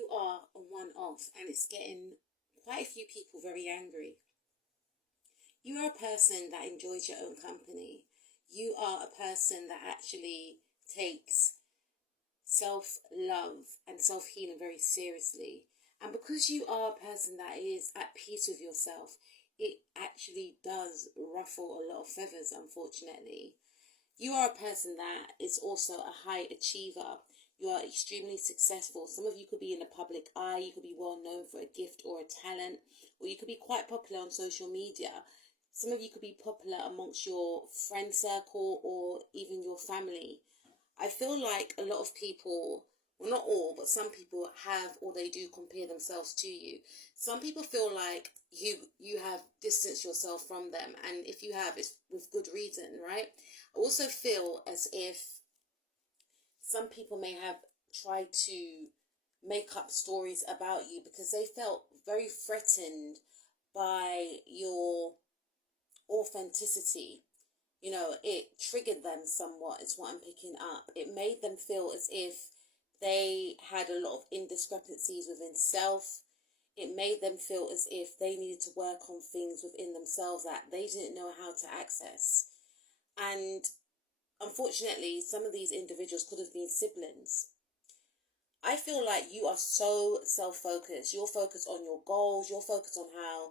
you are a one-off and it's getting quite a few people very angry. You are a person that enjoys your own company. You are a person that actually takes self-love and self-healing very seriously. And because you are a person that is at peace with yourself, it actually does ruffle a lot of feathers, unfortunately. You are a person that is also a high achiever. You are extremely successful. Some of you could be in the public eye. You could be well known for a gift or a talent, or you could be quite popular on social media. Some of you could be popular amongst your friend circle or even your family. I feel like a lot of people, well, not all, but some people have or they do compare themselves to you. Some people feel like you have distanced yourself from them, and if you have, it's with good reason, right? I also feel as if some people may have tried to make up stories about you because they felt very threatened by your authenticity. You know, it triggered them somewhat, is what I'm picking up. It made them feel as if they had a lot of indiscrepancies within self. It made them feel as if they needed to work on things within themselves that they didn't know how to access. And unfortunately, some of these individuals could have been siblings. I feel like you are so self-focused. You're focused on your goals. You're focused on how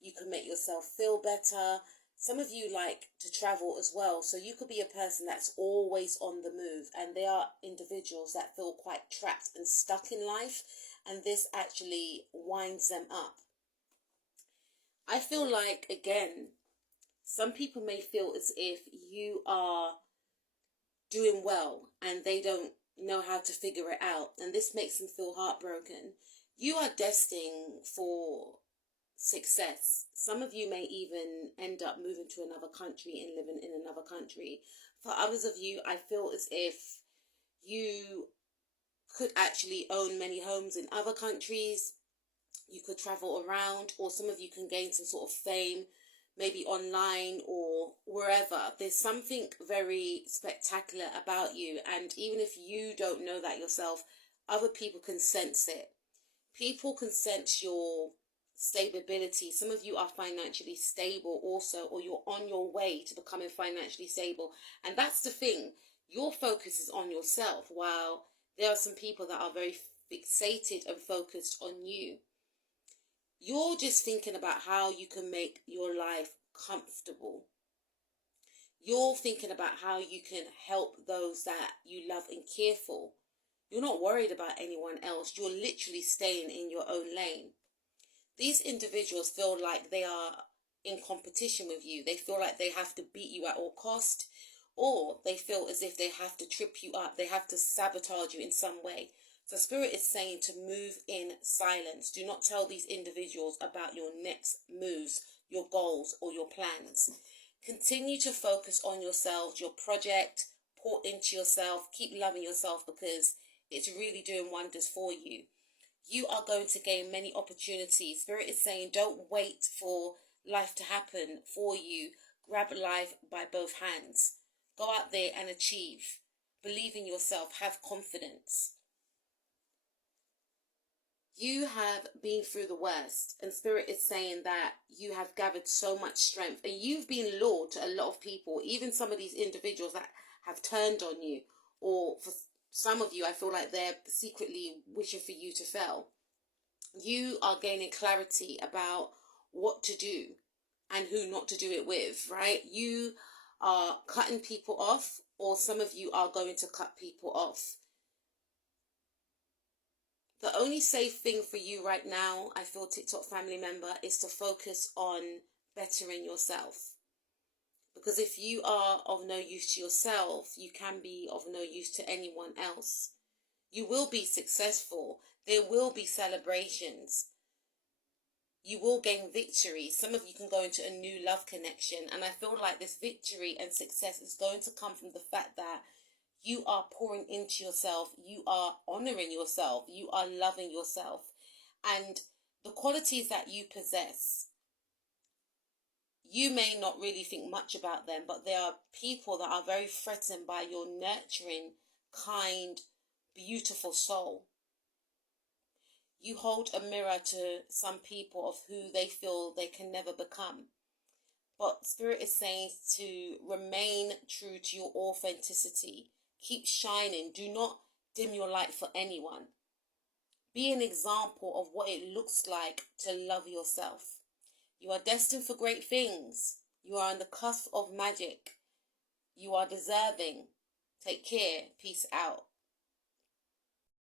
you can make yourself feel better. Some of you like to travel as well. So you could be a person that's always on the move. And they are individuals that feel quite trapped and stuck in life. And this actually winds them up. I feel like, again, some people may feel as if you are doing well and they don't know how to figure it out, and this makes them feel heartbroken. You are destined for success. Some of you may even end up moving to another country and living in another country. For others of you, I feel as if you could actually own many homes in other countries. You could travel around, or some of you can gain some sort of fame, maybe online or wherever. There's something very spectacular about you, and even if you don't know that yourself, other people can sense it. People can sense your stability. Some of you are financially stable also, or you're on your way to becoming financially stable. And that's the thing, your focus is on yourself, while there are some people that are very fixated and focused on you. You're just thinking about how you can make your life comfortable. You're thinking about how you can help those that you love and care for. You're not worried about anyone else. You're literally staying in your own lane. These individuals feel like they are in competition with you. They feel like they have to beat you at all cost, or they feel as if they have to trip you up. They have to sabotage you in some way. So Spirit is saying to move in silence. Do not tell these individuals about your next moves, your goals, or your plans. Continue to focus on yourself, your project, pour into yourself, keep loving yourself because it's really doing wonders for you. You are going to gain many opportunities. Spirit is saying don't wait for life to happen for you. Grab life by both hands. Go out there and achieve. Believe in yourself. Have confidence. You have been through the worst, and Spirit is saying that you have gathered so much strength, and you've been lured to a lot of people, even some of these individuals that have turned on you, or for some of you, I feel like they're secretly wishing for you to fail. You are gaining clarity about what to do and who not to do it with, right? You are cutting people off, or some of you are going to cut people off. The only safe thing for you right now, I feel, TikTok family member, is to focus on bettering yourself. Because if you are of no use to yourself, you can be of no use to anyone else. You will be successful. There will be celebrations. You will gain victory. Some of you can go into a new love connection. And I feel like this victory and success is going to come from the fact that you are pouring into yourself. You are honoring yourself. You are loving yourself. And the qualities that you possess, you may not really think much about them, but there are people that are very threatened by your nurturing, kind, beautiful soul. You hold a mirror to some people of who they feel they can never become. But Spirit is saying to remain true to your authenticity. Keep shining. Do not dim your light for anyone. Be an example of what it looks like to love yourself. You are destined for great things. You are on the cusp of magic. You are deserving. Take care. Peace out.